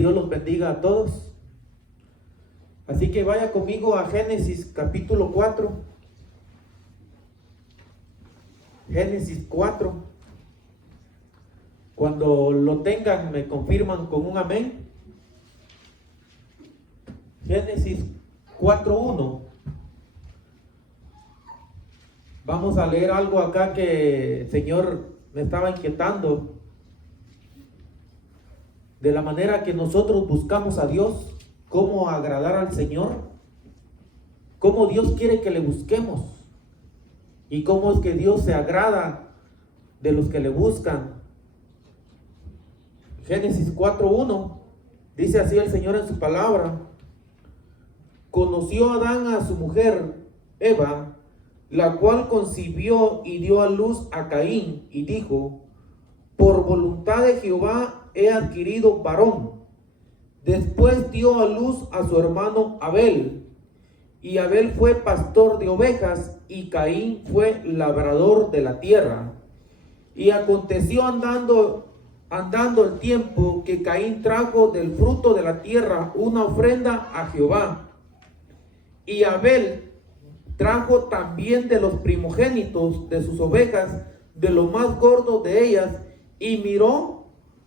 Dios los bendiga a todos. Así que vaya conmigo a Génesis capítulo 4. Génesis 4. Cuando lo tengan, me confirman con un amén. Génesis 4:1. Vamos a leer algo acá que el Señor me estaba inquietando. De la manera que nosotros buscamos a Dios, cómo agradar al Señor, cómo Dios quiere que le busquemos y cómo es que Dios se agrada de los que le buscan. Génesis 4:1 dice así el Señor en su palabra: conoció Adán a su mujer Eva, la cual concibió y dio a luz a Caín, y dijo: por voluntad de Jehová he adquirido varón. Después dio a luz a su hermano Abel, y Abel fue pastor de ovejas, y Caín fue labrador de la tierra. Y aconteció andando el tiempo, que Caín trajo del fruto de la tierra una ofrenda a Jehová, y Abel trajo también de los primogénitos de sus ovejas, de lo más gordo de ellas. Y miró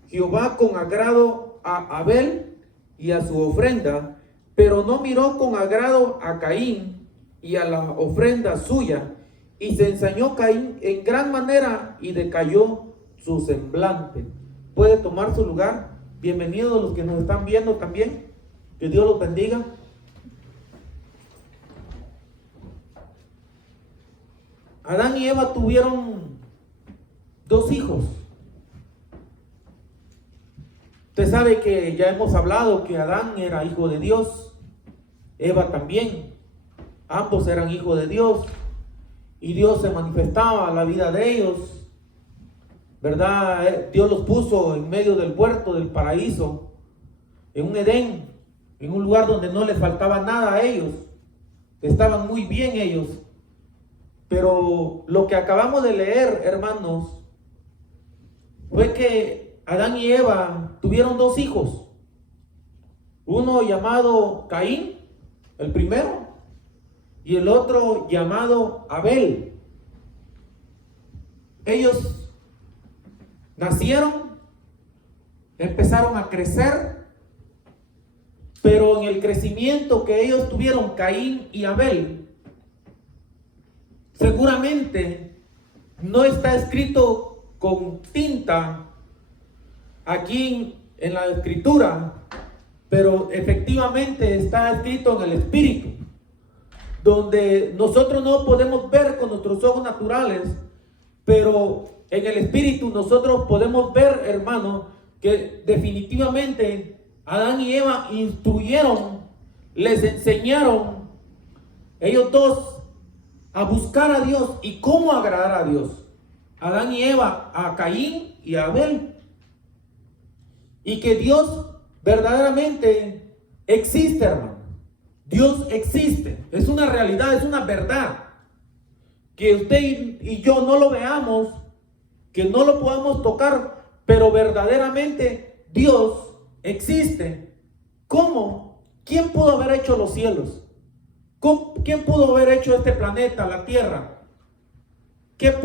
Jehová con agrado a Abel y a su ofrenda, pero no miró con agrado a Caín y a la ofrenda suya. Y se ensañó Caín en gran manera, y decayó su semblante. ¿Puede tomar su lugar? Bienvenidos los que nos están viendo también. Que Dios los bendiga. Adán y Eva tuvieron dos hijos. Usted sabe que ya hemos hablado que Adán era hijo de Dios, Eva también. Ambos eran hijos de Dios, y Dios se manifestaba a la vida de ellos, ¿verdad? Dios los puso en medio del huerto del paraíso, en un Edén, en un lugar donde no les faltaba nada a ellos. Estaban muy bien ellos. Pero lo que acabamos de leer, hermanos, fue que Adán y Eva tuvieron dos hijos. Uno llamado Caín, el primero, y el otro llamado Abel. Ellos nacieron, empezaron a crecer, pero en el crecimiento que ellos tuvieron, Caín y Abel, seguramente no está escrito con tinta aquí en la escritura, pero efectivamente está escrito en el espíritu, donde nosotros no podemos ver con nuestros ojos naturales, pero en el espíritu nosotros podemos ver, hermano, que definitivamente Adán y Eva instruyeron, les enseñaron, ellos dos, a buscar a Dios y cómo agradar a Dios. Adán y Eva, a Caín y a Abel. Y que Dios verdaderamente existe, hermano. Dios existe. Es una realidad, es una verdad. Que usted y yo no lo veamos, que no lo podamos tocar, pero verdaderamente Dios existe. ¿Cómo? ¿Quién pudo haber hecho los cielos? ¿Quién pudo haber hecho este planeta, la tierra? ¿Quién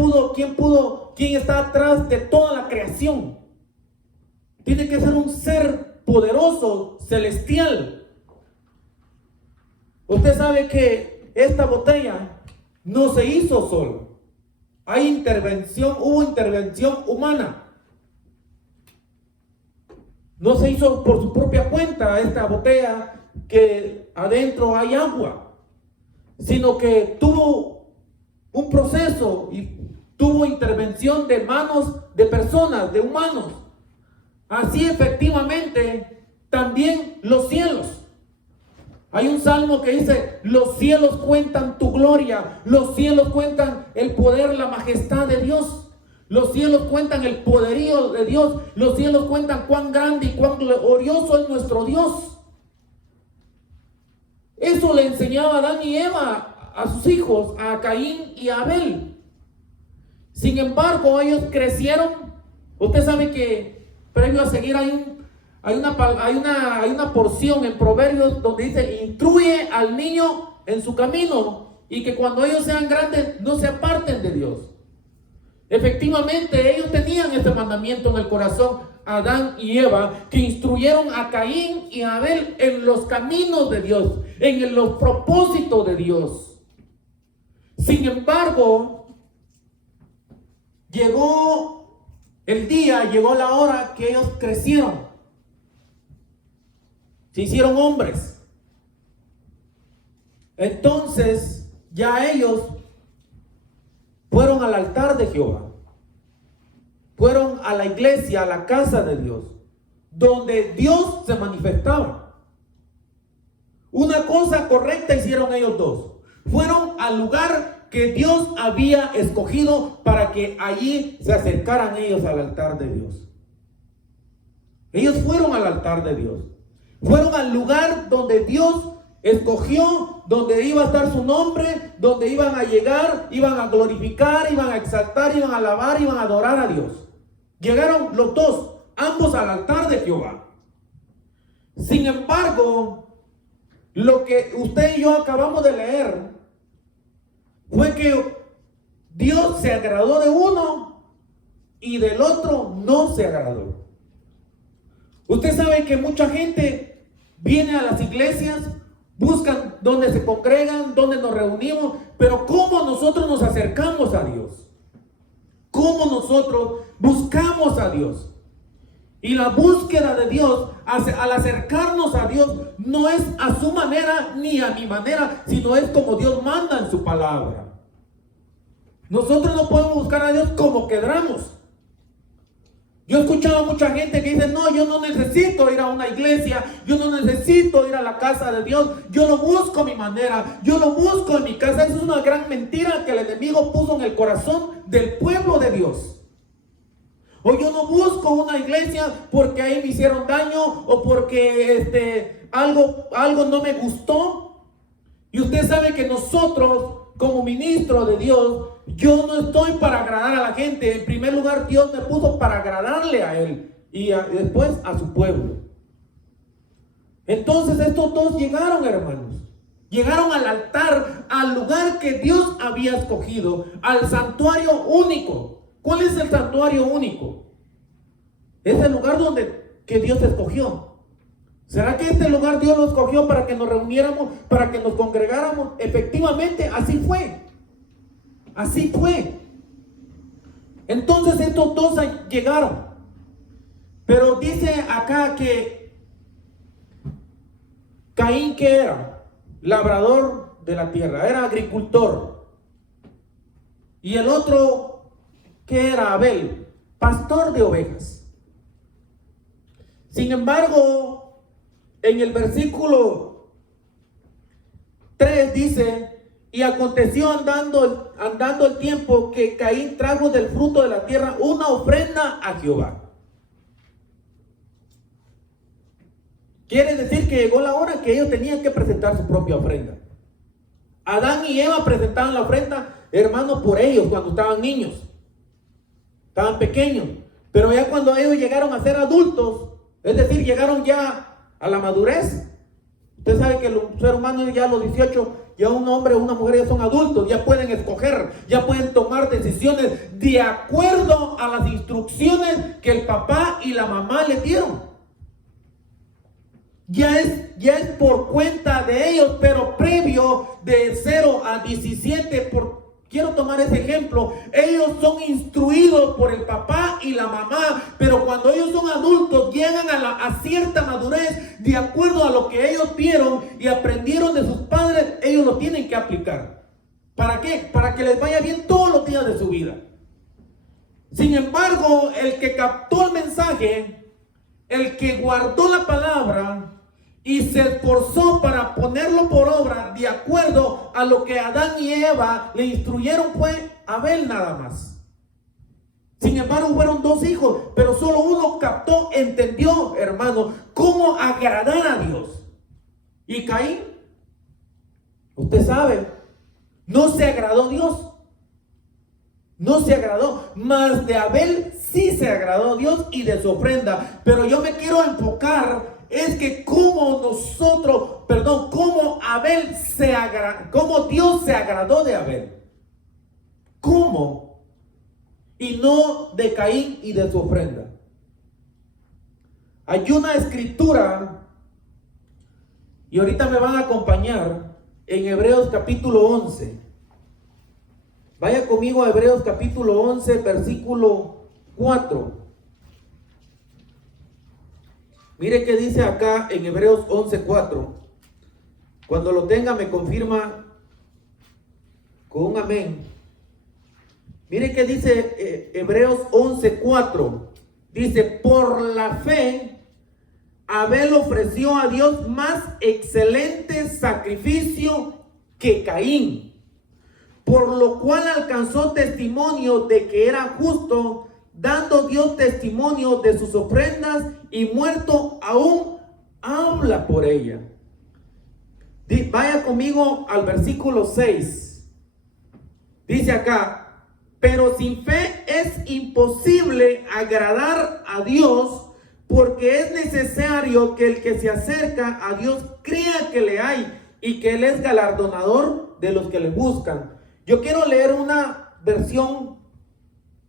está atrás de toda la creación? Tiene que ser un ser poderoso, celestial. Usted sabe que esta botella no se hizo solo. Hubo intervención humana. No se hizo por su propia cuenta esta botella que adentro hay agua, sino que tuvo un proceso y tuvo intervención de manos de personas, de humanos. Así efectivamente también los cielos. Hay un salmo que dice: los cielos cuentan tu gloria, los cielos cuentan el poder, la majestad de Dios, los cielos cuentan el poderío de Dios, los cielos cuentan cuán grande y cuán glorioso es nuestro Dios. Eso le enseñaba Adán y Eva a sus hijos, a Caín y a Abel. Sin embargo, ellos crecieron. Usted sabe que previo a seguir hay hay una porción en Proverbios donde dice: instruye al niño en su camino, y que cuando ellos sean grandes no se aparten de Dios. Efectivamente, ellos tenían este mandamiento en el corazón, Adán y Eva, que instruyeron a Caín y a Abel en los caminos de Dios, en los propósitos de Dios. Sin embargo, llegó el día, llegó la hora que ellos crecieron, se hicieron hombres. Entonces ya ellos fueron al altar de Jehová, fueron a la iglesia, a la casa de Dios, donde Dios se manifestaba. Una cosa correcta hicieron ellos dos: fueron al lugar que Dios había escogido para que allí se acercaran ellos al altar de Dios. Ellos fueron al altar de Dios, fueron al lugar donde Dios escogió, donde iba a estar su nombre, donde iban a llegar, iban a glorificar, iban a exaltar, iban a alabar, iban a adorar a Dios. Llegaron los dos, ambos al altar de Jehová. Sin embargo, lo que usted y yo acabamos de leer fue que Dios se agradó de uno y del otro no se agradó. Usted sabe que mucha gente viene a las iglesias, buscan donde se congregan, donde nos reunimos, pero ¿cómo nosotros nos acercamos a Dios? ¿Cómo nosotros buscamos a Dios? Y la búsqueda de Dios, al acercarnos a Dios, no es a su manera ni a mi manera, sino es como Dios manda en su palabra. Nosotros no podemos buscar a Dios como queramos. Yo he escuchado a mucha gente que dice: no, yo no necesito ir a una iglesia, yo no necesito ir a la casa de Dios, yo lo busco a mi manera, yo lo busco en mi casa. Esa es una gran mentira que el enemigo puso en el corazón del pueblo de Dios. O yo no busco una iglesia porque ahí me hicieron daño, o porque algo no me gustó. Y usted sabe que nosotros, como ministro de Dios, yo no estoy para agradar a la gente. En primer lugar, Dios me puso para agradarle a Él y después a su pueblo. Entonces estos dos llegaron, hermanos. Llegaron al altar, al lugar que Dios había escogido, al santuario único. ¿Cuál es el santuario único? Es el lugar que Dios escogió. ¿Será que este lugar Dios lo escogió para que nos reuniéramos, para que nos congregáramos? Efectivamente, así fue. Así fue. Entonces estos dos llegaron. Pero dice acá que Caín, ¿qué era? Labrador de la tierra, era agricultor. Y el otro, ¿qué era? Abel, pastor de ovejas. Sin embargo, en el versículo 3 dice: y aconteció andando el tiempo que Caín trajo del fruto de la tierra una ofrenda a Jehová. Quiere decir que llegó la hora que ellos tenían que presentar su propia ofrenda. Adán y Eva presentaban la ofrenda, hermanos, por ellos cuando estaban niños, estaban pequeños. Pero ya cuando ellos llegaron a ser adultos, es decir, llegaron ya a la madurez. Usted sabe que el ser humano ya a los 18, ya un hombre o una mujer ya son adultos, ya pueden escoger, ya pueden tomar decisiones de acuerdo a las instrucciones que el papá y la mamá les dieron. Ya es por cuenta de ellos, pero previo de 0 a 17, quiero tomar ese ejemplo, ellos son instruidos por el papá y la mamá, pero cuando ellos son adultos llegan a cierta madurez, de acuerdo a lo que ellos vieron y aprendieron de sus padres, ellos lo tienen que aplicar. ¿Para qué? Para que les vaya bien todos los días de su vida. Sin embargo, el que captó el mensaje, el que guardó la palabra y se esforzó para ponerlo por obra de acuerdo a lo que Adán y Eva le instruyeron, fue Abel nada más. Sin embargo, fueron dos hijos, pero solo uno captó, entendió, hermano, cómo agradar a Dios. Y Caín, usted sabe, no se agradó a Dios. No se agradó, mas de Abel sí se agradó Dios y de su ofrenda. Pero yo me quiero enfocar, es que cómo cómo Dios se agradó de Abel. ¿Cómo? Y no de Caín y de su ofrenda. Hay una escritura, y ahorita me van a acompañar en Hebreos capítulo 11. Vaya conmigo a Hebreos capítulo 11, versículo 4. Mire qué dice acá en Hebreos 11, 4. Cuando lo tenga me confirma con un amén. Mire qué dice Hebreos 11, 4. Dice, por la fe, Abel ofreció a Dios más excelente sacrificio que Caín, por lo cual alcanzó testimonio de que era justo, dando Dios testimonio de sus ofrendas, y muerto aún habla por ella. Vaya conmigo al versículo 6. Dice acá, pero sin fe es imposible agradar a Dios, porque es necesario que el que se acerca a Dios crea que le hay y que Él es galardonador de los que le buscan. Yo quiero leer una versión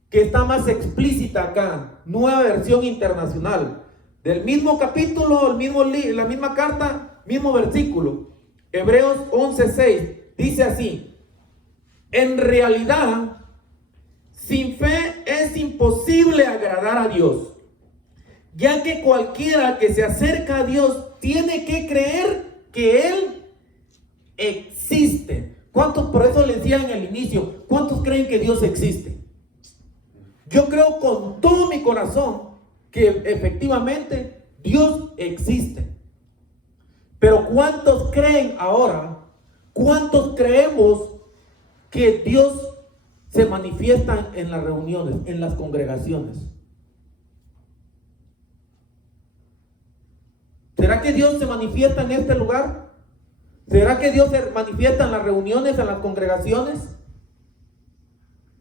que está más explícita acá, Nueva Versión Internacional, del mismo capítulo, la misma carta, mismo versículo. Hebreos 11:6 dice así: en realidad, sin fe es imposible agradar a Dios, ya que cualquiera que se acerca a Dios tiene que creer que Él existe. ¿Cuántos? Por eso les decía en el inicio, ¿cuántos creen que Dios existe? Yo creo con todo mi corazón que efectivamente Dios existe. Pero ¿cuántos creen ahora? ¿Cuántos creemos que Dios se manifiesta en las reuniones, en las congregaciones? ¿Será que Dios se manifiesta en este lugar? ¿Será que Dios se manifiesta en las reuniones, en las congregaciones?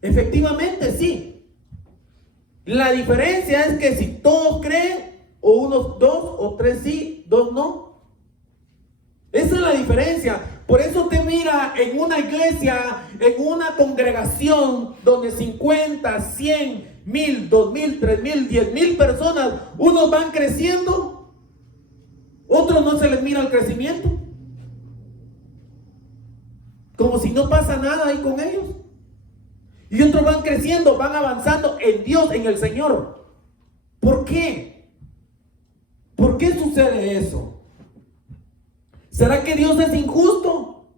Efectivamente, sí. La diferencia es que si todos creen, o unos dos o tres sí, dos no. Esa es la diferencia. Por eso te mira en una iglesia, en una congregación donde 50, 100, 1000, 2000, 3000, 10,000 personas, unos van creciendo, otros no se les mira el crecimiento. Como si no pasa nada ahí con ellos. Y otros van creciendo, van avanzando en Dios, en el Señor. ¿Por qué? ¿Por qué sucede eso? ¿Será que Dios es injusto?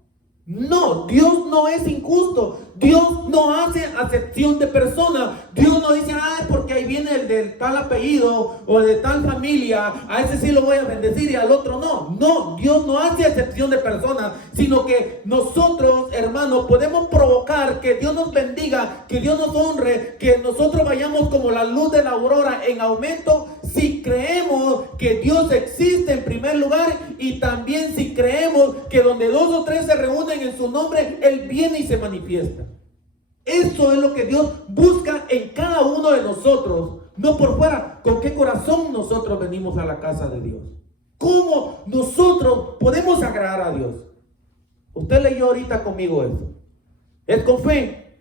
No, Dios no es injusto. Dios no hace acepción de personas. Dios no dice, porque ahí viene el de tal apellido o de tal familia, a ese sí lo voy a bendecir y al otro no. No, Dios no hace acepción de personas, sino que nosotros, hermanos, podemos provocar que Dios nos bendiga, que Dios nos honre, que nosotros vayamos como la luz de la aurora en aumento, si creemos que Dios existe en primer lugar, y también si creemos que donde dos o tres se reúnen en su nombre, Él viene y se manifiesta. Eso es lo que Dios busca en cada uno de nosotros, no por fuera. ¿Con qué corazón nosotros venimos a la casa de Dios? ¿Cómo nosotros podemos agradar a Dios? Usted leyó ahorita conmigo eso. Es con fe,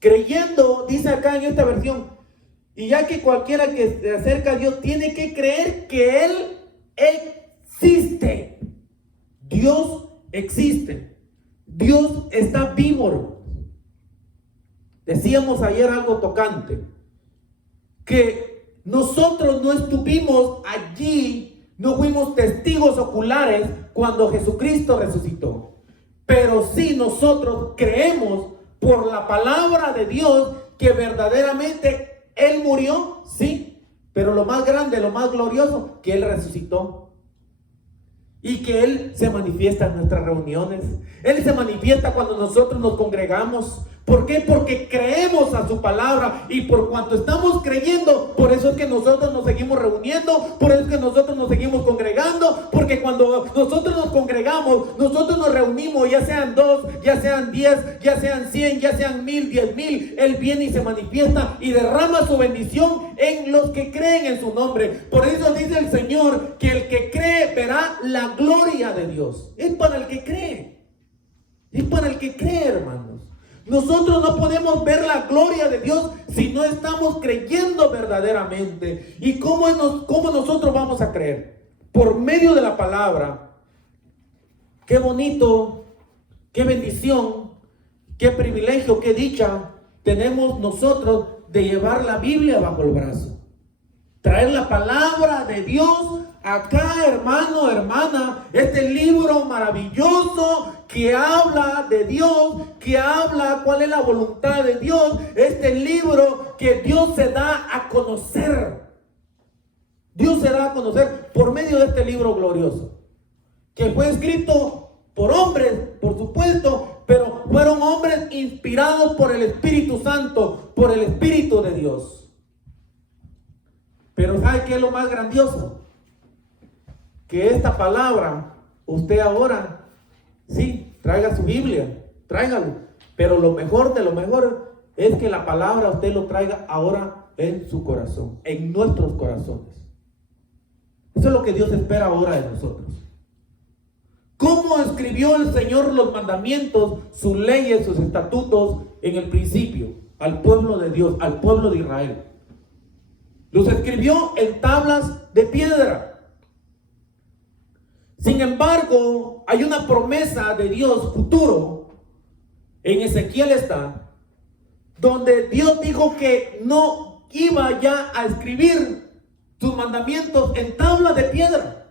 creyendo, dice acá en esta versión, y ya que cualquiera que se acerca a Dios tiene que creer que Él existe. Dios existe. Dios está vivo. Decíamos ayer algo tocante, que nosotros no estuvimos allí, no fuimos testigos oculares cuando Jesucristo resucitó, pero sí nosotros creemos por la palabra de Dios que verdaderamente Él murió, sí, pero lo más grande, lo más glorioso, que Él resucitó. Y que Él se manifiesta en nuestras reuniones. Él se manifiesta cuando nosotros nos congregamos. ¿Por qué? Porque creemos a su palabra. Y por cuanto estamos creyendo, por eso es que nosotros nos seguimos reuniendo. Por eso es que nosotros nos seguimos congregando. Porque cuando nosotros nos congregamos, nosotros nos reunimos, ya sean 2, ya sean 10, ya sean 100, ya sean 1000, 10,000. Él viene y se manifiesta y derrama su bendición en los que creen en su nombre. Por eso dice el Señor que el que cree verá la gloria de Dios. Es para el que cree. Es para el que cree, hermanos. Nosotros no podemos ver la gloria de Dios si no estamos creyendo verdaderamente. ¿Y cómo nosotros vamos a creer? Por medio de la palabra. Qué bonito, qué bendición, qué privilegio, qué dicha tenemos nosotros de llevar la Biblia bajo el brazo. Traer la palabra de Dios acá, hermano, hermana. Este libro maravilloso que habla de Dios, que habla cuál es la voluntad de Dios. Este libro que Dios se da a conocer. Dios se da a conocer por medio de este libro glorioso. Que fue escrito por hombres, por supuesto, pero fueron hombres inspirados por el Espíritu Santo, por el Espíritu de Dios. Pero ¿sabe qué es lo más grandioso? Que esta palabra, usted ahora, sí, traiga su Biblia, tráigalo. Pero lo mejor de lo mejor es que la palabra usted lo traiga ahora en su corazón, en nuestros corazones. Eso es lo que Dios espera ahora de nosotros. ¿Cómo escribió el Señor los mandamientos, sus leyes, sus estatutos en el principio? Al pueblo de Dios, al pueblo de Israel. Los escribió en tablas de piedra. Sin embargo, hay una promesa de Dios futuro. En Ezequiel está, donde Dios dijo que no iba ya a escribir sus mandamientos en tablas de piedra.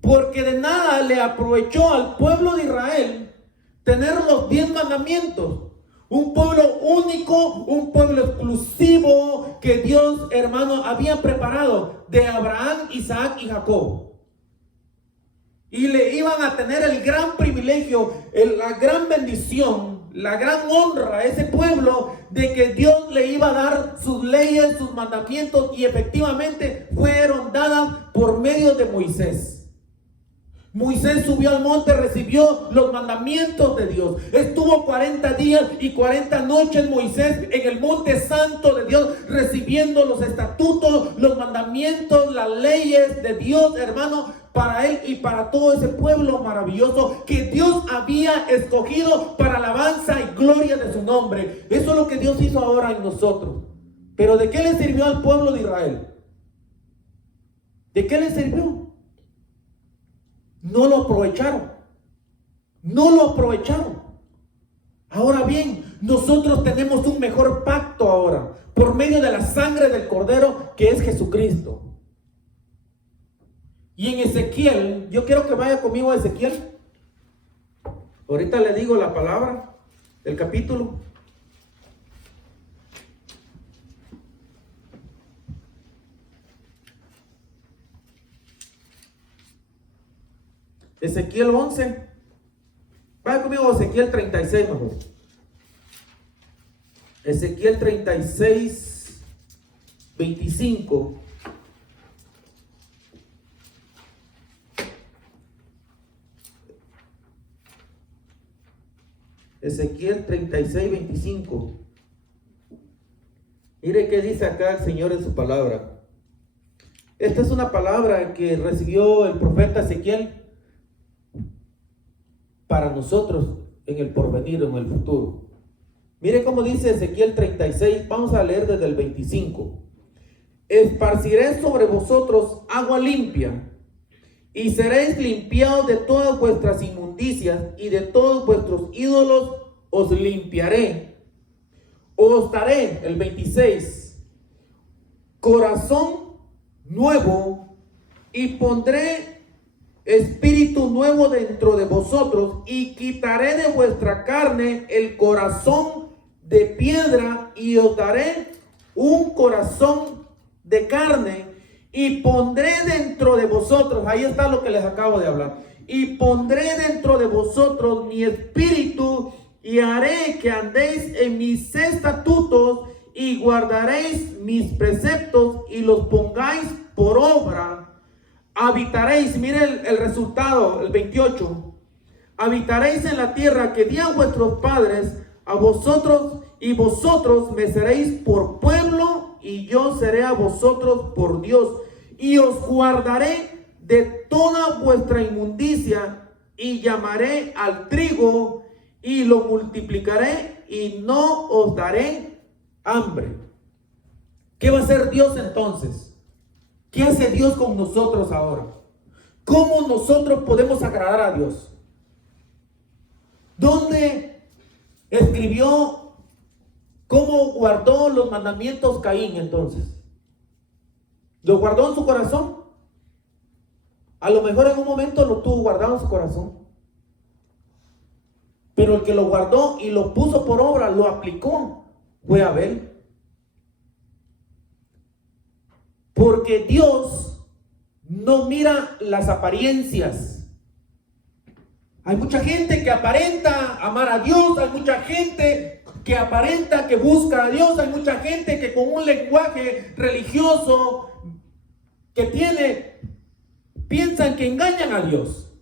Porque de nada le aprovechó al pueblo de Israel tener los 10 mandamientos. Un pueblo único, un pueblo exclusivo que Dios, hermano, había preparado de Abraham, Isaac y Jacob. Y le iban a tener el gran privilegio, la gran bendición, la gran honra a ese pueblo de que Dios le iba a dar sus leyes, sus mandamientos, y efectivamente fueron dadas por medio de Moisés. Moisés subió al monte, recibió los mandamientos de Dios. Estuvo 40 días y 40 noches Moisés en el monte santo de Dios, recibiendo los estatutos, los mandamientos, las leyes de Dios, hermano, para él y para todo ese pueblo maravilloso que Dios había escogido para alabanza y gloria de su nombre. Eso es lo que Dios hizo ahora en nosotros. Pero ¿de qué le sirvió al pueblo de Israel? ¿De qué le sirvió? No lo aprovecharon. No lo aprovecharon. Ahora bien, nosotros tenemos un mejor pacto ahora, por medio de la sangre del Cordero, que es Jesucristo. Y en Ezequiel, yo quiero que vaya conmigo a Ezequiel. Ahorita le digo la palabra, el capítulo. Ezequiel 11. Vaya conmigo a Ezequiel 36 mejor. Ezequiel 36, 25. Ezequiel 36, 25. Mire qué dice acá el Señor en su palabra. Esta es una palabra que recibió el profeta Ezequiel para nosotros en el porvenir, en el futuro. Mire cómo dice Ezequiel 36, vamos a leer desde el 25. Esparciré sobre vosotros agua limpia, y seréis limpiados de todas vuestras inmundicias, y de todos vuestros ídolos os limpiaré. Os daré, el 26, corazón nuevo, y pondré espíritu nuevo dentro de vosotros, y quitaré de vuestra carne el corazón de piedra, y os daré un corazón de carne, y pondré dentro de vosotros, ahí está lo que les acabo de hablar, y pondré dentro de vosotros mi espíritu y haré que andéis en mis estatutos y guardaréis mis preceptos y los pongáis por obra. Habitaréis, mire el resultado, el 28. Habitaréis en la tierra que di a vuestros padres, a vosotros, y vosotros me seréis por pueblo, y yo seré a vosotros por Dios. Y os guardaré de toda vuestra inmundicia, y llamaré al trigo, y lo multiplicaré, y no os daré hambre. ¿Qué va a hacer Dios entonces? ¿Qué hace Dios con nosotros ahora? ¿Cómo nosotros podemos agradar a Dios? ¿Dónde escribió cómo guardó los mandamientos Caín entonces? ¿Lo guardó en su corazón? A lo mejor en un momento lo tuvo guardado en su corazón. Pero el que lo guardó y lo puso por obra, lo aplicó, fue Abel. Porque Dios no mira las apariencias. Hay mucha gente que aparenta amar a Dios, hay mucha gente que aparenta que busca a Dios, hay mucha gente que con un lenguaje religioso que piensan que engañan a Dios.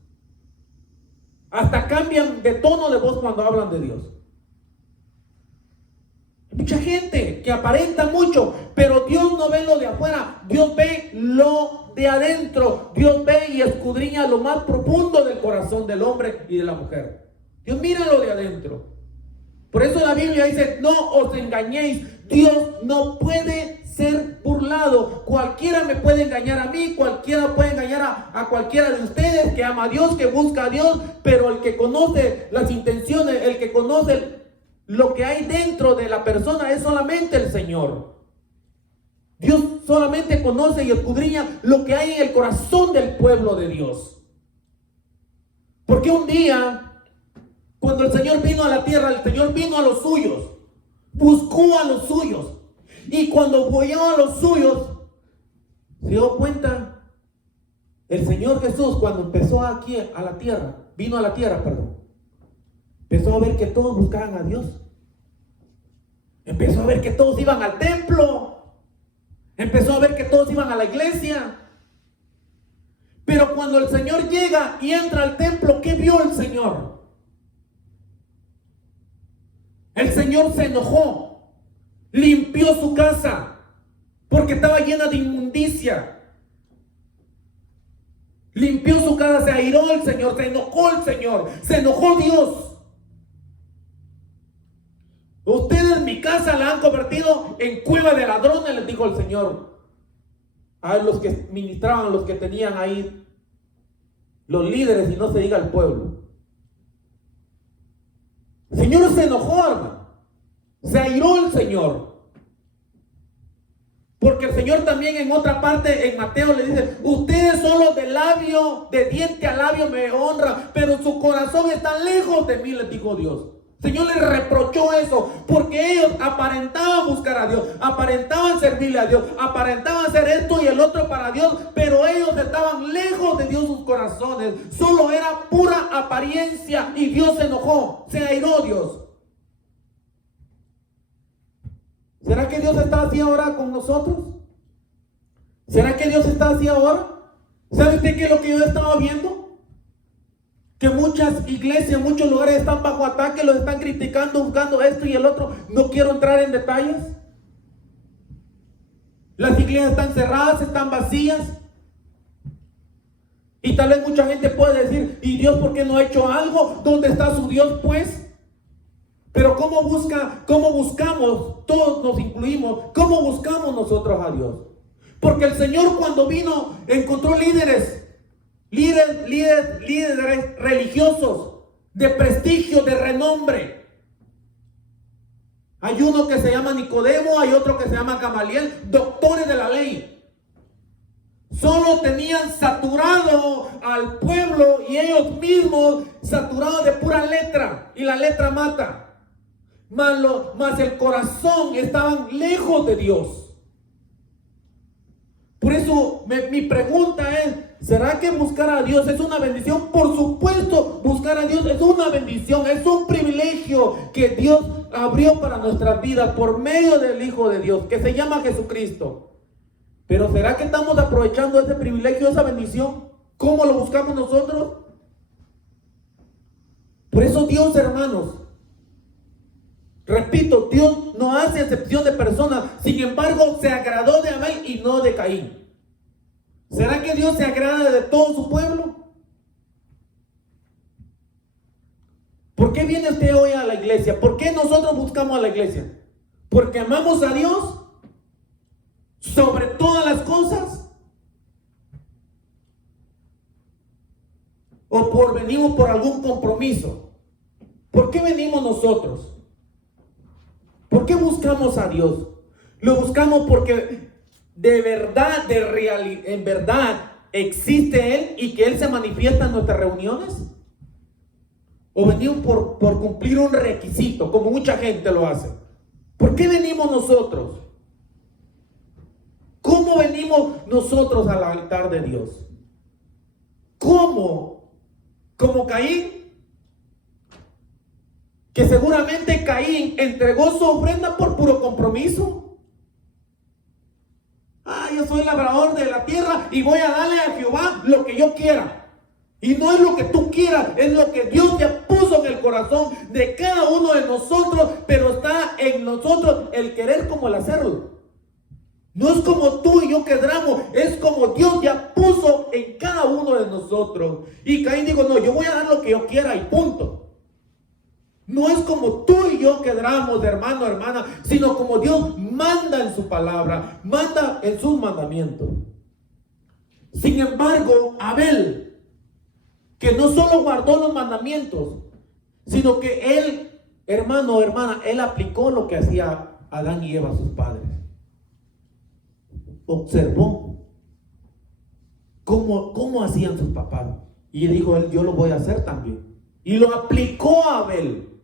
Hasta cambian de tono de voz cuando hablan de Dios. Hay mucha gente que aparenta mucho, pero Dios no ve lo de afuera, Dios ve lo de adentro. Dios ve y escudriña lo más profundo del corazón del hombre y de la mujer. Dios mira lo de adentro. Por eso la Biblia dice, no os engañéis. Dios no puede ser burlado. Cualquiera me puede engañar a mí, cualquiera puede engañar a cualquiera de ustedes que ama a Dios, que busca a Dios, pero el que conoce las intenciones, el que conoce lo que hay dentro de la persona es solamente el Señor. Dios solamente conoce y escudriña lo que hay en el corazón del pueblo de Dios. Porque un día, cuando el Señor vino a la tierra, el Señor vino a los suyos, buscó a los suyos. Y cuando voyó a los suyos, se dio cuenta, el Señor Jesús, cuando empezó aquí a la tierra, vino a la tierra, perdón, empezó a ver que todos buscaban a Dios. Empezó a ver que todos iban al templo. Empezó a ver que todos iban a la iglesia. Pero cuando el Señor llega y entra al templo, ¿qué vio el Señor? El Señor se enojó, limpió su casa porque estaba llena de inmundicia. Limpió su casa, se airó el Señor, se enojó Dios. Ustedes mi casa la han convertido en cueva de ladrones, les dijo el Señor a los que ministraban, los que tenían ahí, los líderes, y no se diga el pueblo. El Señor se enojó, hermano. Se airó el Señor. Porque el Señor también en otra parte, en Mateo, le dice, ustedes son los de labio, de diente a labio me honran, pero su corazón está lejos de mí, les dijo Dios. El Señor les reprochó eso, porque ellos aparentaban buscar a Dios, aparentaban servirle a Dios, aparentaban hacer esto y el otro para Dios, pero ellos estaban lejos de Dios sus corazones. Solo era pura apariencia y Dios se enojó, se airó Dios. ¿Será que Dios está así ahora con nosotros? ¿Será que Dios está así ahora? ¿Sabe usted qué es lo que yo estaba viendo? Que muchas iglesias, muchos lugares están bajo ataque, los están criticando, buscando esto y el otro. No quiero entrar en detalles. Las iglesias están cerradas, están vacías. Y tal vez mucha gente puede decir, ¿y Dios por qué no ha hecho algo? ¿Dónde está su Dios pues? Pero ¿cómo buscamos? Todos nos incluimos. ¿Cómo buscamos nosotros a Dios? Porque el Señor cuando vino encontró líderes religiosos de prestigio, de renombre. Hay uno que se llama Nicodemo, hay otro que se llama Gamaliel, doctores de la ley. Solo tenían saturado al pueblo y ellos mismos saturados de pura letra, y la letra mata. Mas el corazón estaban lejos de Dios. Por eso mi pregunta es, ¿será que buscar a Dios es una bendición? Por supuesto, buscar a Dios es una bendición, es un privilegio que Dios abrió para nuestras vidas por medio del Hijo de Dios, que se llama Jesucristo. Pero ¿será que estamos aprovechando ese privilegio, esa bendición? ¿Cómo lo buscamos nosotros? Por eso Dios, hermanos, repito, Dios no hace excepción de personas. Sin embargo, se agradó de Abel y no de Caín. ¿Será que Dios se agrada de todo su pueblo? ¿Por qué viene usted hoy a la iglesia? ¿Por qué nosotros buscamos a la iglesia? ¿Porque amamos a Dios sobre todas las cosas? ¿O venimos por algún compromiso? ¿Por qué venimos nosotros? ¿Por qué buscamos a Dios? Lo buscamos porque de verdad, en verdad existe Él y que Él se manifiesta en nuestras reuniones. ¿O venimos por cumplir un requisito, como mucha gente lo hace? ¿Por qué venimos nosotros? ¿Cómo venimos nosotros al altar de Dios? ¿Cómo? ¿Como Caín? Que seguramente Caín entregó su ofrenda por puro compromiso. Yo soy labrador de la tierra y voy a darle a Jehová lo que yo quiera. Y no es lo que tú quieras, es lo que Dios ya puso en el corazón de cada uno de nosotros, pero está en nosotros el querer como el hacerlo. No es como tú y yo queramos, es como Dios ya puso en cada uno de nosotros. Y Caín dijo, no, yo voy a dar lo que yo quiera y punto. No es como tú y yo queramos, hermano, hermana, sino como Dios manda en su palabra, manda en sus mandamientos. Sin embargo, Abel, que no solo guardó los mandamientos, sino que él, hermano, hermana, él aplicó lo que hacía Adán y Eva, sus padres. Observó cómo hacían sus papás. Y dijo él, yo lo voy a hacer también. Y lo aplicó a Abel.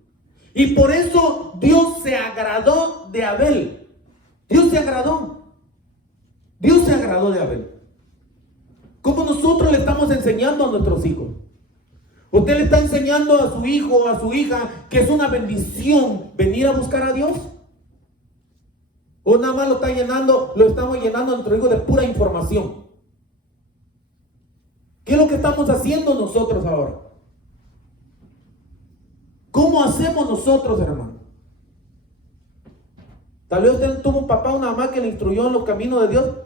Y por eso Dios se agradó de Abel. Dios se agradó. Dios se agradó de Abel. Como nosotros le estamos enseñando a nuestros hijos. Usted le está enseñando a su hijo o a su hija que es una bendición venir a buscar a Dios. O nada más lo estamos llenando a nuestro hijo de pura información. ¿Qué es lo que estamos haciendo nosotros ahora? ¿Cómo hacemos nosotros, hermano? Tal vez usted tuvo un papá o una mamá que le instruyó en los caminos de Dios.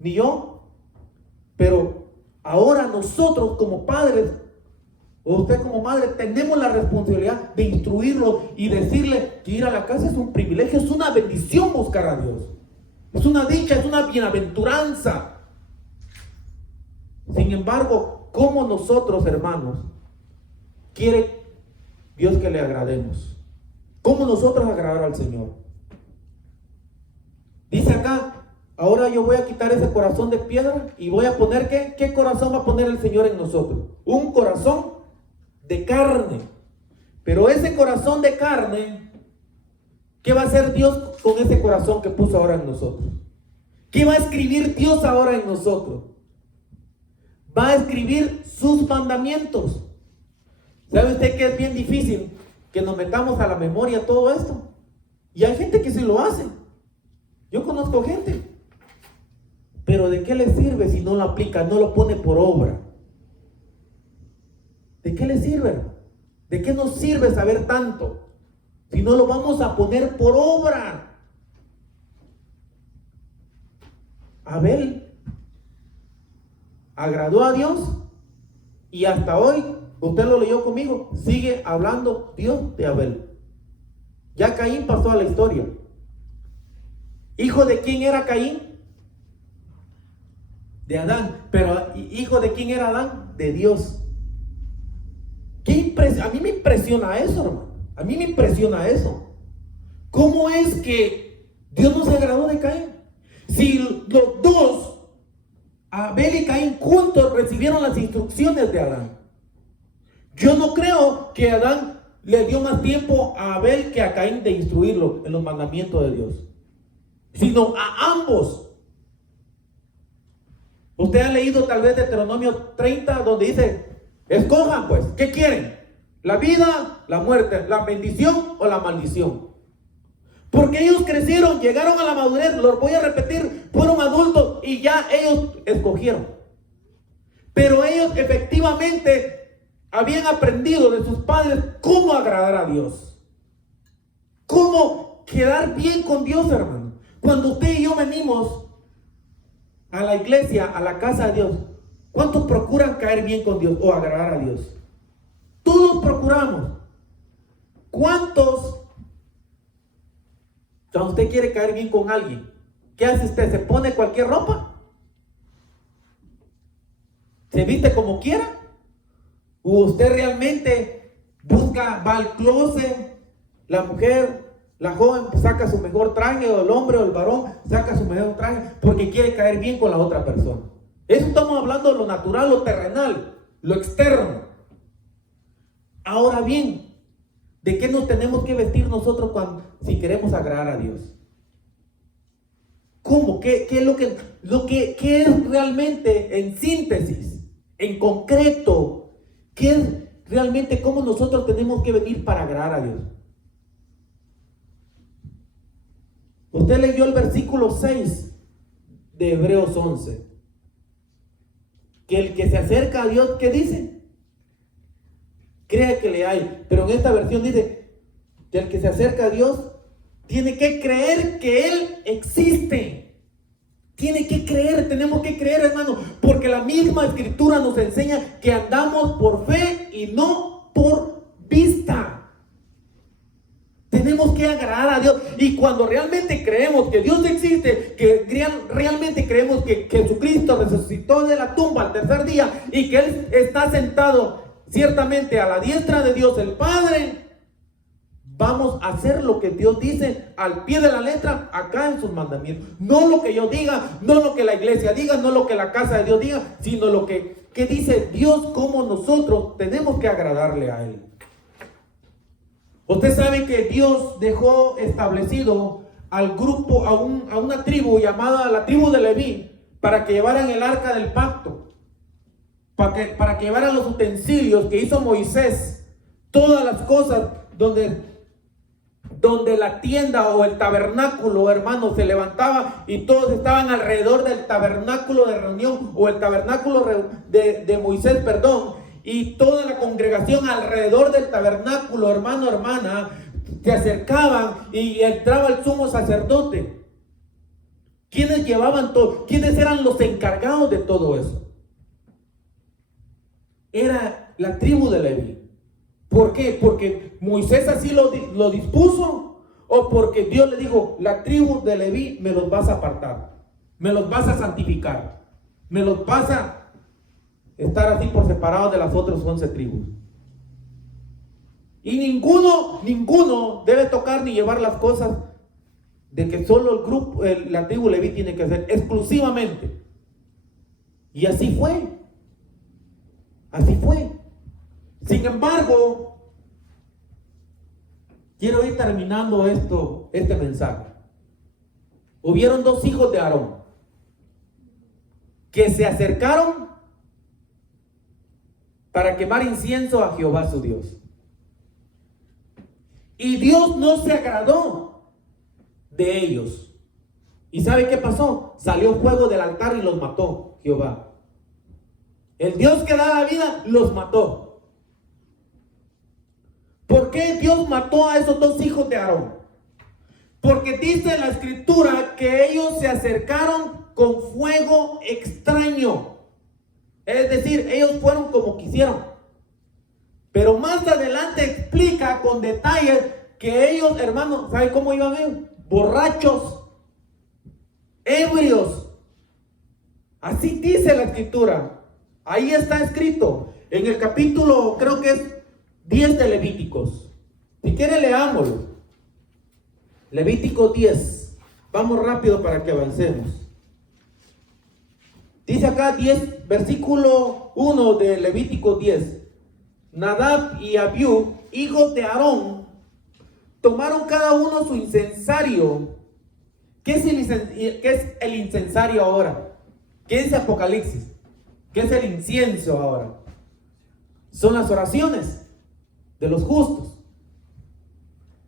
Ni yo. Pero ahora nosotros como padres, o usted como madre, tenemos la responsabilidad de instruirlo y decirle que ir a la casa es un privilegio, es una bendición buscar a Dios. Es una dicha, es una bienaventuranza. Sin embargo, ¿cómo nosotros, hermanos, quiere Dios que le agrademos? ¿Cómo nosotros agradar al Señor? Dice acá, ahora yo voy a quitar ese corazón de piedra y voy a poner, ¿qué corazón va a poner el Señor en nosotros? Un corazón de carne. Pero ese corazón de carne, ¿qué va a hacer Dios con ese corazón que puso ahora en nosotros? ¿Qué va a escribir Dios ahora en nosotros? Va a escribir sus mandamientos. ¿Sabe usted que es bien difícil que nos metamos a la memoria todo esto? Y hay gente que sí lo hace. Yo conozco gente. Pero ¿de qué le sirve si no lo aplica, no lo pone por obra? ¿De qué le sirve? ¿De qué nos sirve saber tanto si no lo vamos a poner por obra? Abel agradó a Dios y hasta hoy, usted lo leyó conmigo, sigue hablando Dios de Abel. Ya Caín pasó a la historia. ¿Hijo de quién era Caín? De Adán. Pero ¿hijo de quién era Adán? De Dios. A mí me impresiona eso, hermano. A mí me impresiona eso. ¿Cómo es que Dios no se agradó de Caín? Si los dos, Abel y Caín, juntos recibieron las instrucciones de Adán. Yo no creo que Adán le dio más tiempo a Abel que a Caín de instruirlo en los mandamientos de Dios, sino a ambos. Usted ha leído tal vez Deuteronomio 30, donde dice, escojan pues, ¿qué quieren? ¿La vida, la muerte, la bendición o la maldición? Porque ellos crecieron, llegaron a la madurez, los voy a repetir, fueron adultos y ya ellos escogieron. Pero ellos efectivamente habían aprendido de sus padres cómo agradar a Dios. Cómo quedar bien con Dios, hermano. Cuando usted y yo venimos a la iglesia, a la casa de Dios, ¿cuántos procuran caer bien con Dios o agradar a Dios? Todos procuramos. ¿Cuántos? Cuando usted quiere caer bien con alguien, ¿qué hace usted? ¿Se pone cualquier ropa? ¿Se viste como quiera? ¿O usted realmente busca, va al closet? La mujer, la joven saca su mejor traje, o el hombre o el varón saca su mejor traje porque quiere caer bien con la otra persona. Eso estamos hablando de lo natural, lo terrenal, lo externo. Ahora bien, ¿de qué nos tenemos que vestir nosotros si queremos agradar a Dios? ¿Cómo? ¿Qué es qué es realmente en síntesis, en concreto? ¿Qué es realmente cómo nosotros tenemos que venir para agradar a Dios? Usted leyó el versículo 6 de Hebreos 11. Que el que se acerca a Dios, ¿qué dice? Cree que le hay. Pero en esta versión dice que el que se acerca a Dios tiene que creer que Él existe. Tiene que creer, tenemos que creer, hermano, porque la misma Escritura nos enseña que andamos por fe y no por vista. Tenemos que agradar a Dios. Y cuando realmente creemos que Dios existe, que realmente creemos que Jesucristo resucitó de la tumba al tercer día y que Él está sentado ciertamente a la diestra de Dios el Padre, vamos a hacer lo que Dios dice al pie de la letra acá en sus mandamientos. No lo que yo diga, no lo que la iglesia diga, no lo que la casa de Dios diga, sino lo que dice Dios, como nosotros tenemos que agradarle a Él. Usted sabe que Dios dejó establecido al grupo, a una tribu llamada la tribu de Leví, para que llevaran el arca del pacto, para que llevaran los utensilios que hizo Moisés, todas las cosas donde la tienda o el tabernáculo, hermano, se levantaba y todos estaban alrededor del tabernáculo de reunión o el tabernáculo de Moisés, perdón. Y toda la congregación alrededor del tabernáculo, hermano, hermana, se acercaban y entraba el sumo sacerdote. ¿Quiénes llevaban todo? ¿Quiénes eran los encargados de todo eso? Era la tribu de Leví. ¿Por qué? ¿Porque Moisés así lo dispuso? ¿O porque Dios le dijo, la tribu de Leví me los vas a apartar, me los vas a santificar, me los vas a estar así por separado de las otras 11 tribus? Y ninguno debe tocar ni llevar las cosas de que solo el grupo, la tribu Leví tiene que hacer exclusivamente. Y así fue. Así fue. Sin embargo, quiero ir terminando este mensaje. Hubieron dos hijos de Aarón que se acercaron para quemar incienso a Jehová su Dios. Y Dios no se agradó de ellos. ¿Y sabe qué pasó? Salió fuego del altar y los mató Jehová. El Dios que da la vida los mató. ¿Por qué Dios mató a esos dos hijos de Aarón? Porque dice en la Escritura que ellos se acercaron con fuego extraño. Es decir, ellos fueron como quisieron. Pero más adelante explica con detalles que ellos, hermanos, ¿saben cómo iban ellos? Borrachos, ebrios. Así dice la Escritura. Ahí está escrito. En el capítulo, creo que es 10 de Levíticos. Si quiere, leámoslo. Levítico 10. Vamos rápido para que avancemos. Dice acá 10, versículo 1 de Levítico 10. Nadab y Abiú, hijos de Aarón, tomaron cada uno su incensario. ¿Qué es el incensario ahora? ¿Qué dice Apocalipsis? ¿Qué es el incienso ahora? Son las oraciones de los justos.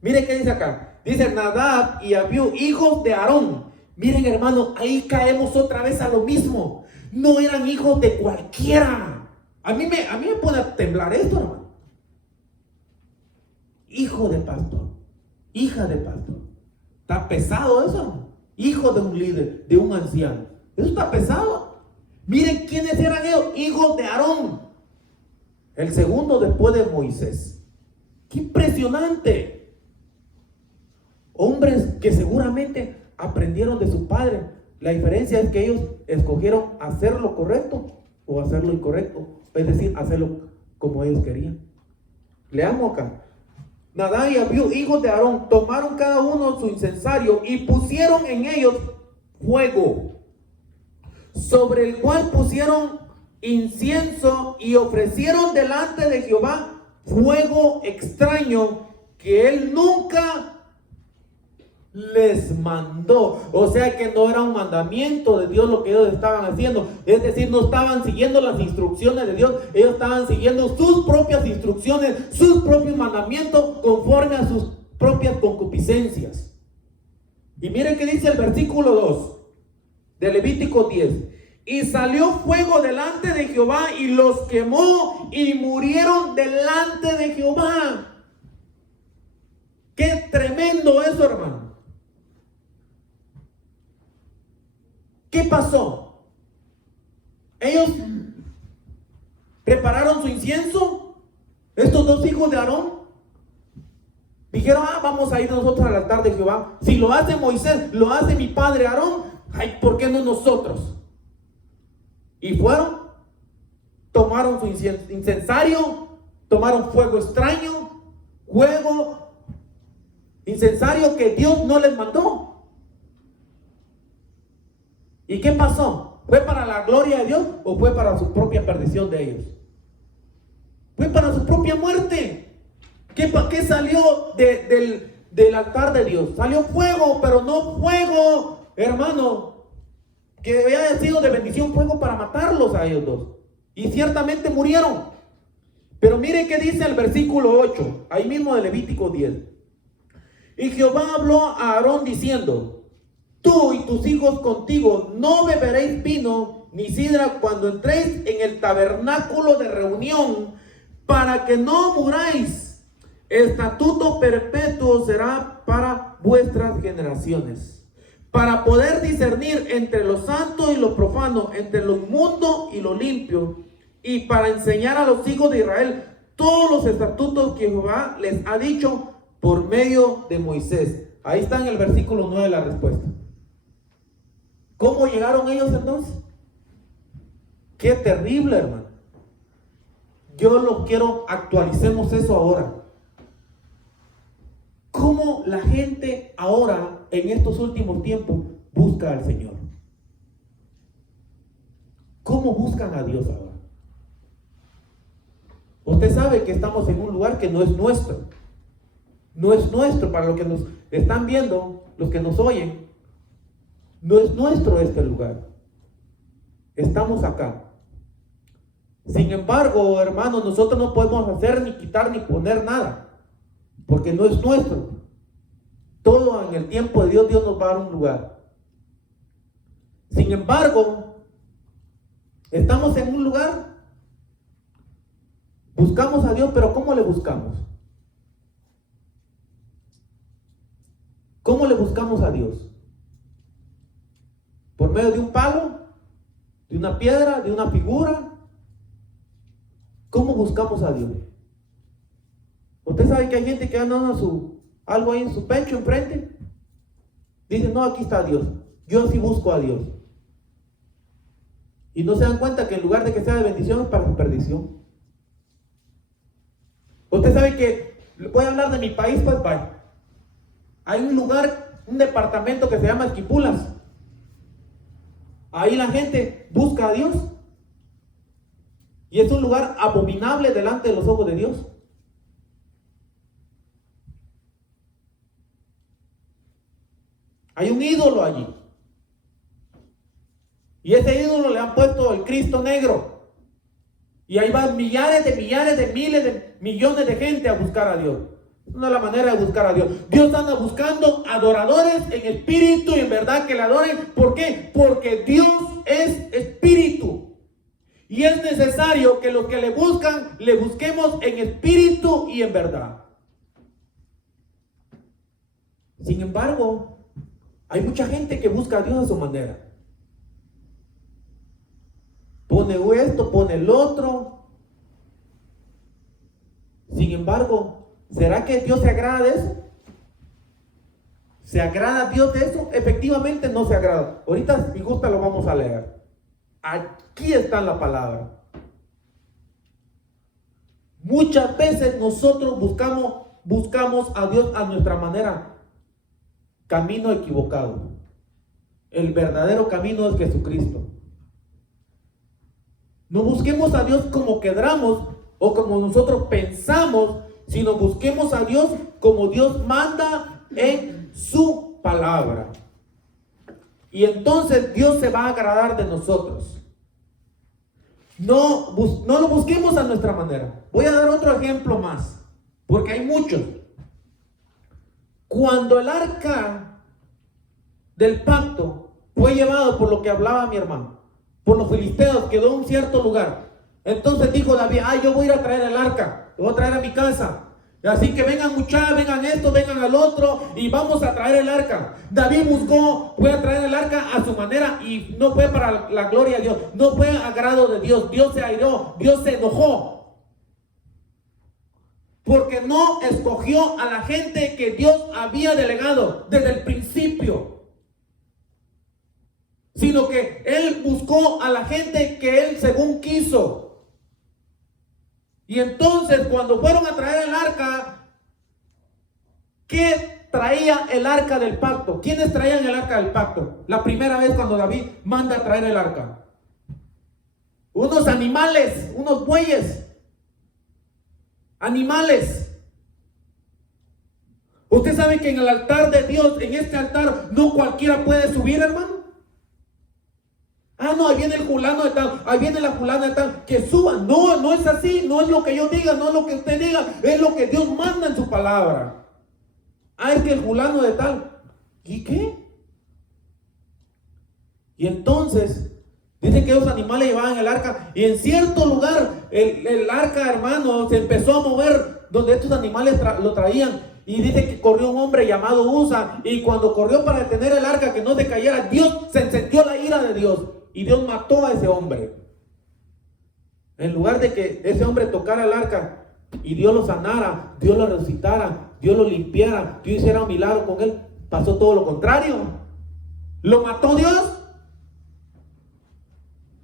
Mire qué dice acá. Dice Nadab y Abiú, hijos de Aarón. Miren, hermano, ahí caemos otra vez a lo mismo. No eran hijos de cualquiera. A mí me pone a temblar esto, hermano. Hijo de pastor, hija de pastor. Está pesado eso, hermano. Hijo de un líder, de un anciano. Eso está pesado. Miren quiénes eran ellos, hijos de Aarón. El segundo después de Moisés. ¡Qué impresionante! Hombres que seguramente aprendieron de su padre. La diferencia es que ellos escogieron hacer lo correcto o hacer lo incorrecto. Es decir, hacerlo como ellos querían. Leamos acá. Nadab y Abiú, hijos de Aarón, tomaron cada uno su incensario y pusieron en ellos fuego, sobre el cual pusieron incienso y ofrecieron delante de Jehová fuego extraño que él nunca les mandó. O sea que no era un mandamiento de Dios lo que ellos estaban haciendo. Es decir, no estaban siguiendo las instrucciones de Dios. Ellos estaban siguiendo sus propias instrucciones, sus propios mandamientos, conforme a sus propias concupiscencias. Y miren que dice el versículo 2 de Levítico 10. Y salió fuego delante de Jehová y los quemó y murieron delante de Jehová. Qué tremendo eso, hermano. ¿Qué pasó? Ellos prepararon su incienso. Estos dos hijos de Aarón dijeron, vamos a ir nosotros al altar de Jehová. Si lo hace Moisés, lo hace mi padre Aarón, ay, ¿por qué no nosotros? Y fueron, tomaron su incensario, tomaron fuego extraño, fuego, incensario que Dios no les mandó. ¿Y qué pasó? ¿Fue para la gloria de Dios o fue para su propia perdición de ellos? Fue para su propia muerte. ¿Qué salió del altar de Dios? Salió fuego, pero no fuego, hermano, que había sido de bendición, fuego para matarlos a ellos dos. Y ciertamente murieron. Pero mire qué dice el versículo 8, ahí mismo de Levítico 10. Y Jehová habló a Aarón diciendo, tú y tus hijos contigo no beberéis vino ni sidra cuando entréis en el tabernáculo de reunión, para que no muráis. Estatuto perpetuo será para vuestras generaciones, para poder discernir entre lo santo y lo profano, entre lo inmundo y lo limpio, y para enseñar a los hijos de Israel todos los estatutos que Jehová les ha dicho por medio de Moisés. Ahí está en el versículo 9 la respuesta. ¿Cómo llegaron ellos entonces? Qué terrible, hermano. Yo lo quiero, actualicemos eso ahora. ¿Cómo la gente ahora, en estos últimos tiempos, busca al Señor? ¿Cómo buscan a Dios ahora? Usted sabe que estamos en un lugar que no es nuestro. No es nuestro, para los que nos están viendo, los que nos oyen. No es nuestro este lugar. Estamos acá. Sin embargo, hermanos, nosotros no podemos hacer ni quitar ni poner nada, porque no es nuestro. Todo en el tiempo de Dios, Dios nos va a dar un lugar. Sin embargo, estamos en un lugar, buscamos a Dios, pero ¿cómo le buscamos? ¿Cómo le buscamos a Dios? ¿Por medio de un palo? ¿De una piedra? ¿De una figura? ¿Cómo buscamos a Dios? Usted sabe que hay gente que anda algo ahí en su pecho enfrente. Dice, no, aquí está Dios. Yo sí busco a Dios. Y no se dan cuenta que en lugar de que sea de bendición es para su perdición. Usted sabe que, voy a hablar de mi país, pues vaya. Hay un lugar, un departamento que se llama Esquipulas. Ahí la gente busca a Dios. Y es un lugar abominable delante de los ojos de Dios. Hay un ídolo allí. Y ese ídolo le han puesto el Cristo negro. Y ahí van miles, miles de millones de gente a buscar a Dios. No es la manera de buscar a Dios. Dios anda buscando adoradores en espíritu y en verdad que le adoren. ¿Por qué? Porque Dios es espíritu. Y es necesario que los que le buscan, le busquemos en espíritu y en verdad. Sin embargo, hay mucha gente que busca a Dios a su manera. Pone esto, pone el otro. Sin embargo, ¿será que Dios se agrada de eso? ¿Se agrada Dios de eso? Efectivamente no se agrada. Ahorita, si gusta, lo vamos a leer. Aquí está la palabra. Muchas veces nosotros buscamos a Dios a nuestra manera. Camino equivocado. El verdadero camino es Jesucristo. No busquemos a Dios como queramos o como nosotros pensamos, sino busquemos a Dios como Dios manda en su palabra. Y entonces Dios se va a agradar de nosotros. No lo busquemos a nuestra manera. Voy a dar otro ejemplo más, porque hay muchos. Cuando el arca del pacto fue llevado, por lo que hablaba mi hermano, por los filisteos, quedó en un cierto lugar. Entonces dijo David, yo voy a ir a traer el arca, lo voy a traer a mi casa. Así que vengan muchachos, vengan esto, vengan al otro, y vamos a traer el arca. David buscó, voy a traer el arca a su manera, y no fue para la gloria de Dios, no fue agrado de Dios. Dios se airó, Dios se enojó, porque no escogió a la gente que Dios había delegado desde el principio, sino que Él buscó a la gente que Él según quiso. Y entonces cuando fueron a traer el arca, ¿qué traía el arca del pacto? ¿Quiénes traían el arca del pacto? La primera vez cuando David manda a traer el arca. Unos animales, unos bueyes. Animales. Usted sabe que en el altar de Dios, en este altar, no cualquiera puede subir, hermano. No, ahí viene el fulano de tal, ahí viene la fulana de tal, que suban. No, no es así, no es lo que yo diga, no es lo que usted diga, es lo que Dios manda en su palabra. Es que el fulano de tal. ¿Y qué? Y entonces, dice que los animales llevaban el arca, y en cierto lugar, el arca, hermano, se empezó a mover, donde estos animales lo traían. Y dice que corrió un hombre llamado Usa, y cuando corrió para detener el arca, que no se cayera, Dios se encendió la ira de Dios. Y Dios mató a ese hombre. En lugar de que ese hombre tocara el arca y Dios lo sanara, Dios lo resucitara, Dios lo limpiara, Dios hiciera un milagro con él, pasó todo lo contrario. Lo mató Dios.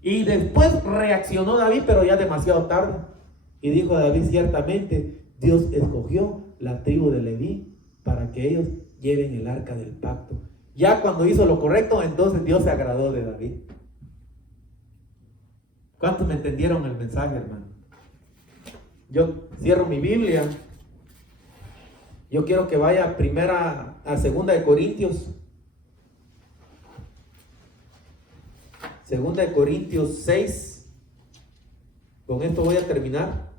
Y después reaccionó David, pero ya demasiado tarde. Y dijo David, ciertamente Dios escogió la tribu de Leví para que ellos lleven el arca del pacto. Ya cuando hizo lo correcto, entonces Dios se agradó de David. ¿Cuántos me entendieron el mensaje, hermano? Yo cierro mi Biblia. Yo quiero que vaya a segunda de Corintios. Segunda de Corintios 6. Con esto voy a terminar.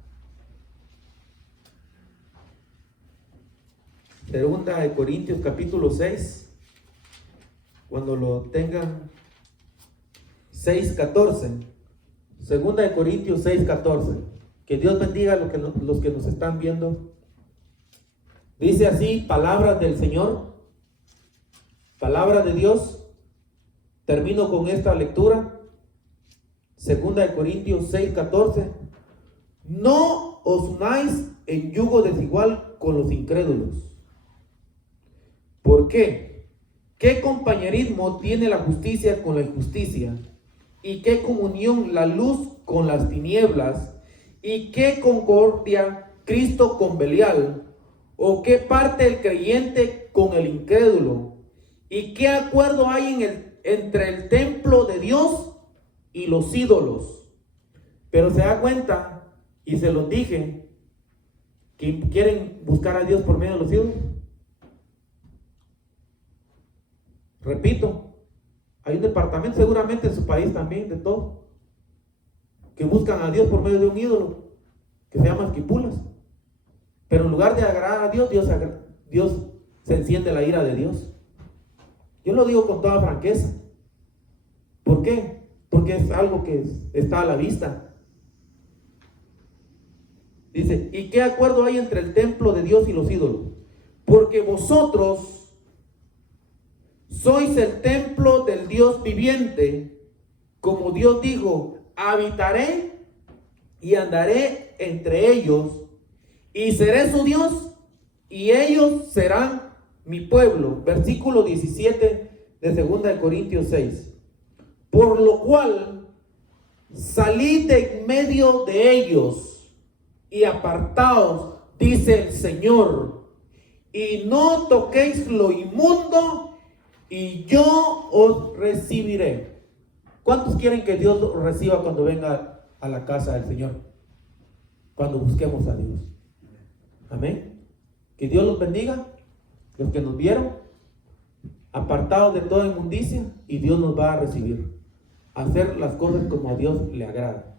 Segunda de Corintios capítulo 6. Cuando lo tengan, 6:14. Segunda de Corintios 6:14. Que Dios bendiga a los que nos están viendo. Dice así, palabras del Señor, palabra de Dios. Termino con esta lectura. Segunda de Corintios 6:14. No os unáis en yugo desigual con los incrédulos. ¿Por qué? ¿Qué compañerismo tiene la justicia con la injusticia? ¿Y qué comunión la luz con las tinieblas? ¿Y qué concordia Cristo con Belial? ¿O qué parte el creyente con el incrédulo? ¿Y qué acuerdo hay entre el templo de Dios y los ídolos? Pero se da cuenta, y se los dije, que quieren buscar a Dios por medio de los ídolos. Repito, Hay un departamento seguramente en su país también, de todo, que buscan a Dios por medio de un ídolo, que se llama esquipulas. Pero en lugar de agradar a Dios, Dios se enciende la ira de Dios. Yo lo digo con toda franqueza. ¿Por qué? Porque es algo que está a la vista. Dice, ¿y qué acuerdo hay entre el templo de Dios y los ídolos? Porque vosotros sois el templo del Dios viviente, como Dios dijo, habitaré y andaré entre ellos, y seré su Dios, y ellos serán mi pueblo. Versículo 17 de 2 de Corintios 6. Por lo cual, salid de en medio de ellos, y apartaos, dice el Señor, y no toquéis lo inmundo, y yo os recibiré. ¿Cuántos quieren que Dios os reciba cuando venga a la casa del Señor? Cuando busquemos a Dios. Amén. Que Dios los bendiga, los que nos vieron, apartados de toda inmundicia, y Dios nos va a recibir. Hacer las cosas como a Dios le agrada.